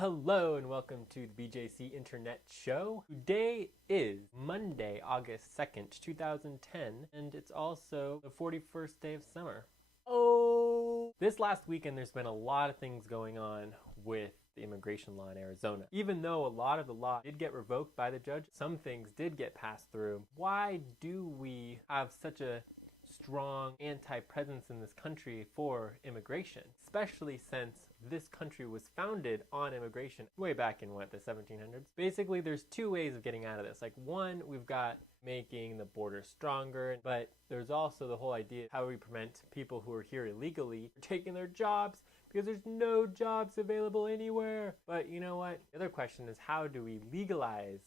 Hello and welcome to the BJC Internet Show. Today is Monday, August 2nd, 2010, and it's also the 41st day of summer. Oh! This last weekend there's been a lot of things going on with the immigration law in Arizona. Even though a lot of the law did get revoked by the judge, some things did get passed through. Why do we have such a strong anti-presence in this country for immigration, especially since this country was founded on immigration way back in the 1700s? Basically, there's two ways of getting out of this. Like, one, we've got making the border stronger, but there's also the whole idea of how we prevent people who are here illegally from taking their jobs because there's no jobs available anywhere. But you know what? The other question is, how do we legalize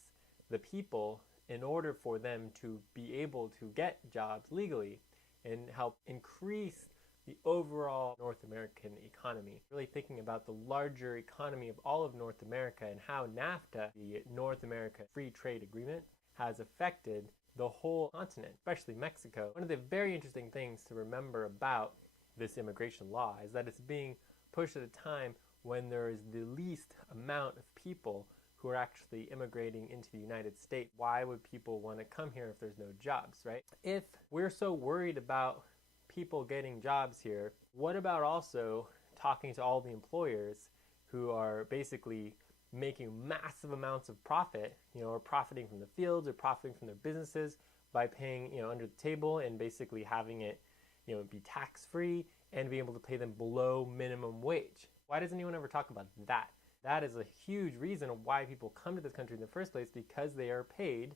the people in order for them to be able to get jobs legally and help increase the overall North American economy? Really thinking about the larger economy of all of North America and how NAFTA, the North America Free Trade Agreement, has affected the whole continent, especially Mexico. One of the very interesting things to remember about this immigration law is that it's being pushed at a time when there is the least amount of people who are actually immigrating into the United States. Why would people want to come here if there's no jobs, right? If we're so worried about people getting jobs here, what about also talking to all the employers who are basically making massive amounts of profit, or profiting from the fields or profiting from their businesses by paying, under the table and basically having it, be tax-free and be able to pay them below minimum wage? Why does anyone ever talk about that? That is a huge reason why people come to this country in the first place, because they are paid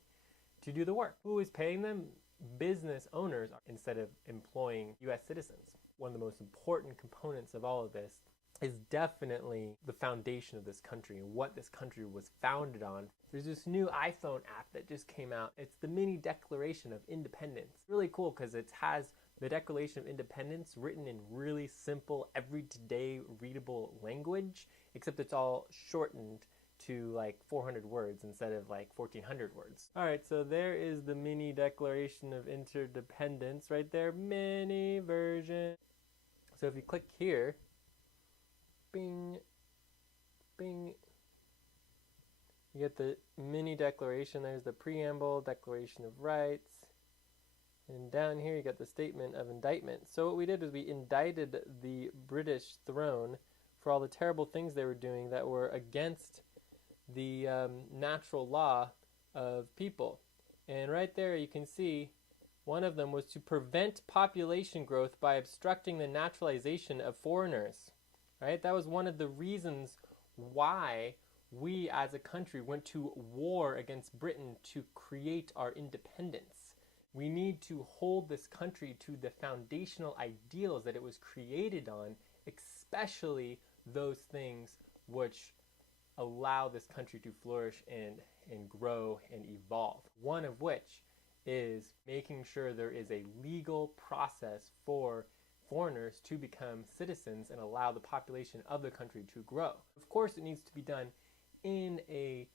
to do the work. Who is paying them? Business owners, instead of employing U.S. citizens. One of the most important components of all of this is definitely the foundation of this country and what this country was founded on. There's this new iPhone app that just came out. It's the mini Declaration of Independence. It's really cool because it has the Declaration of Independence written in really simple, everyday readable language, except it's all shortened to like 400 words instead of like 1,400 words. All right, so there is the mini Declaration of Interdependence right there, mini version. So if you click here, bing, bing, you get the mini declaration. There's the preamble, Declaration of Rights. And down here you got the Statement of Indictment. So what we did was we indicted the British throne for all the terrible things they were doing that were against the natural law of people. And right there you can see one of them was to prevent population growth by obstructing the naturalization of foreigners. Right? That was one of the reasons why we as a country went to war against Britain to create our independence. We need to hold this country to the foundational ideals that it was created on, especially those things which allow this country to flourish and grow and evolve. One of which is making sure there is a legal process for foreigners to become citizens and allow the population of the country to grow. Of course, it needs to be done in a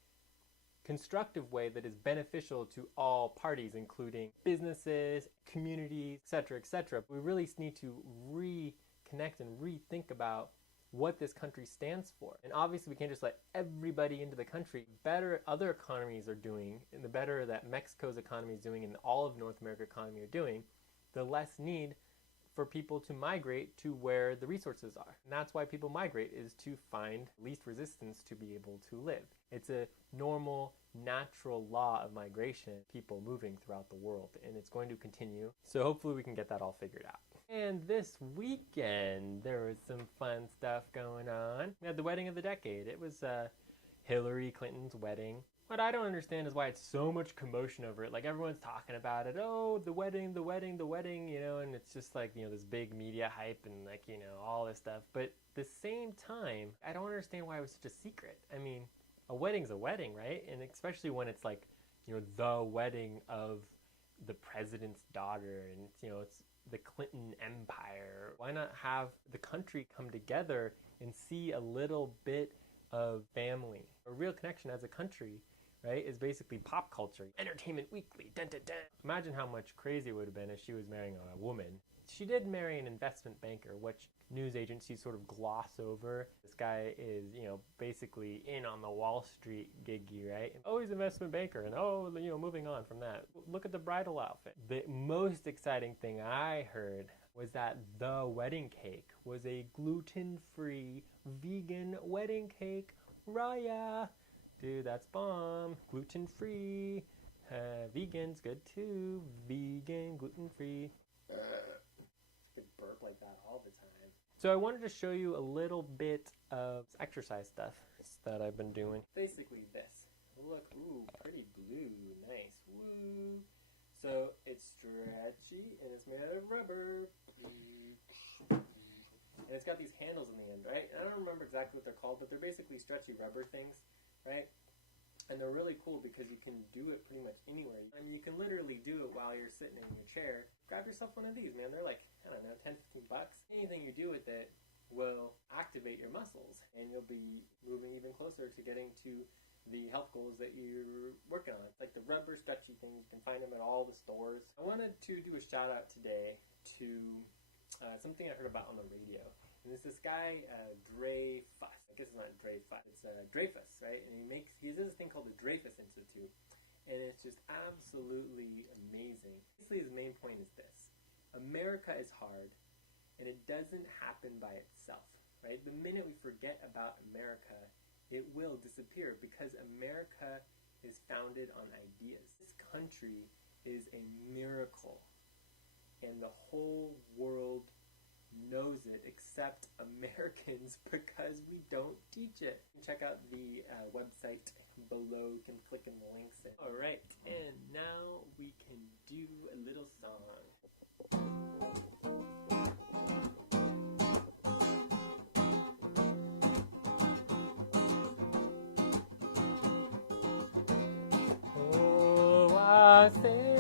constructive way that is beneficial to all parties, including businesses, communities, etc., etc. We really need to reconnect and rethink about what this country stands for. And obviously we can't just let everybody into the country. The better other economies are doing, and the better that Mexico's economy is doing and all of North America's economy are doing, the less need for people to migrate to where the resources are. And that's why people migrate, is to find least resistance to be able to live. It's a normal, natural law of migration, people moving throughout the world, and it's going to continue. So hopefully we can get that all figured out. And this weekend, there was some fun stuff going on. We had the wedding of the decade. It was Hillary Clinton's wedding. What I don't understand is why it's so much commotion over it. Like, everyone's talking about it. Oh, the wedding, the wedding, the wedding, and it's just like, this big media hype and like, all this stuff. But at the same time, I don't understand why it was such a secret. I mean, a wedding's a wedding, right? And especially when it's like, the wedding of the president's daughter and, it's the Clinton empire. Why not have the country come together and see a little bit of family, a real connection as a country right, is basically pop culture. Entertainment Weekly, dun dun dun. Imagine how much crazy it would have been if she was marrying a woman. She did marry an investment banker, which news agencies sort of gloss over. This guy is, basically in on the Wall Street giggy, right? Oh, he's an investment banker, and moving on from that. Look at the bridal outfit. The most exciting thing I heard was that the wedding cake was a gluten-free vegan wedding cake. Raya! Dude, that's bomb. Gluten-free. Vegan's good too. Vegan, gluten-free. Could burp like that all the time. So I wanted to show you a little bit of exercise stuff that I've been doing. Basically this. Look, ooh, pretty blue. Nice. Woo! So it's stretchy and it's made out of rubber. And it's got these handles in the end, right? I don't remember exactly what they're called, but they're basically stretchy rubber things, right? And they're really cool because you can do it pretty much anywhere. I mean, you can literally do it while you're sitting in your chair. Grab yourself one of these, man. They're like, I don't know, 10, 15 bucks. Anything you do with it will activate your muscles, and you'll be moving even closer to getting to the health goals that you're working on. It's like the rubber stretchy thing. You can find them at all the stores. I wanted to do a shout out today to something I heard about on the radio. And it's this guy, Dreyfus. I guess it's not Dreyfus. It's Dreyfus, right? And he does this thing called the Dreyfus Institute. And it's just absolutely amazing. Basically, his main point is this. America is hard, and it doesn't happen by itself, right? The minute we forget about America, it will disappear because America is founded on ideas. This country is a miracle, and the whole world knows it except Americans because we don't teach it. Check out the website below. You can click in the links. Alright, and now we can do a little song. Oh, I think